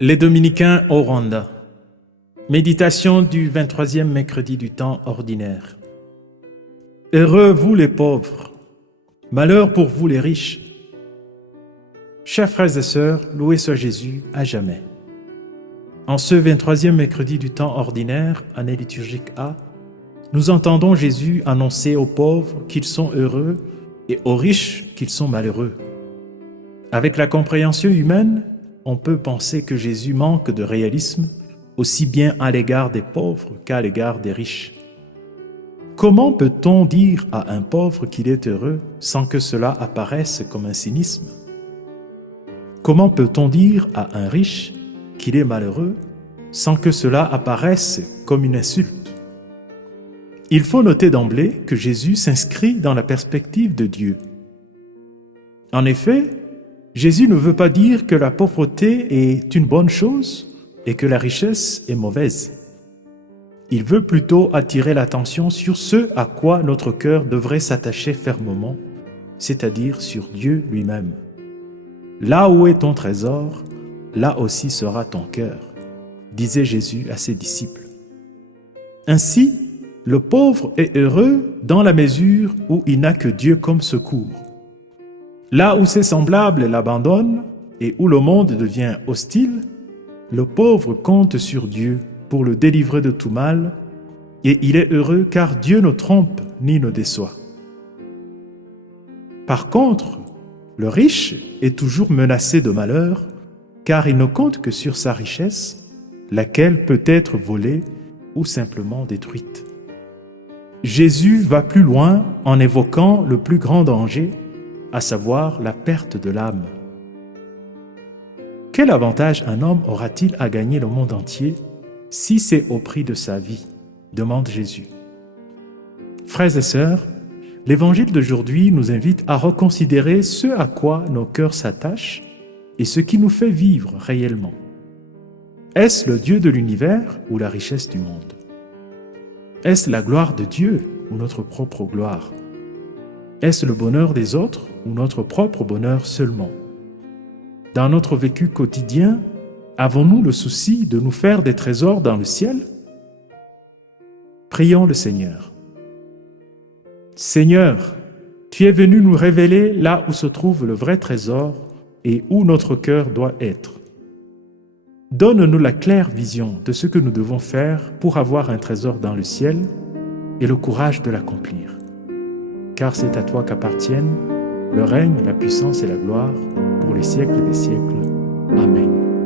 Les Dominicains au Rwanda. Méditation du 23e mercredi du temps ordinaire. Heureux vous les pauvres, malheur pour vous les riches. Chers frères et sœurs, loué soit Jésus à jamais. En ce 23e mercredi du temps ordinaire, année liturgique A, nous entendons Jésus annoncer aux pauvres qu'ils sont heureux et aux riches qu'ils sont malheureux. Avec la compréhension humaine, on peut penser que Jésus manque de réalisme aussi bien à l'égard des pauvres qu'à l'égard des riches. Comment peut-on dire à un pauvre qu'il est heureux sans que cela apparaisse comme un cynisme? Comment peut-on dire à un riche qu'il est malheureux sans que cela apparaisse comme une insulte? Il faut noter d'emblée que Jésus s'inscrit dans la perspective de Dieu. En effet, Jésus ne veut pas dire que la pauvreté est une bonne chose et que la richesse est mauvaise. Il veut plutôt attirer l'attention sur ce à quoi notre cœur devrait s'attacher fermement, c'est-à-dire sur Dieu lui-même. Là où est ton trésor, là aussi sera ton cœur, disait Jésus à ses disciples. Ainsi, le pauvre est heureux dans la mesure où il n'a que Dieu comme secours. Là où ses semblables l'abandonnent et où le monde devient hostile, le pauvre compte sur Dieu pour le délivrer de tout mal, et il est heureux car Dieu ne trompe ni ne déçoit. Par contre, le riche est toujours menacé de malheur, car il ne compte que sur sa richesse, laquelle peut être volée ou simplement détruite. Jésus va plus loin en évoquant le plus grand danger, à savoir la perte de l'âme. Quel avantage un homme aura-t-il à gagner le monde entier si c'est au prix de sa vie? Demande Jésus. Frères et sœurs, l'évangile d'aujourd'hui nous invite à reconsidérer ce à quoi nos cœurs s'attachent et ce qui nous fait vivre réellement. Est-ce le Dieu de l'univers ou la richesse du monde? Est-ce la gloire de Dieu ou notre propre gloire? Est-ce le bonheur des autres ou notre propre bonheur seulement? Dans notre vécu quotidien, avons-nous le souci de nous faire des trésors dans le ciel? Prions le Seigneur. Seigneur, tu es venu nous révéler là où se trouve le vrai trésor et où notre cœur doit être. Donne-nous la claire vision de ce que nous devons faire pour avoir un trésor dans le ciel et le courage de l'accomplir. Car c'est à toi qu'appartiennent le règne, la puissance et la gloire pour les siècles des siècles. Amen.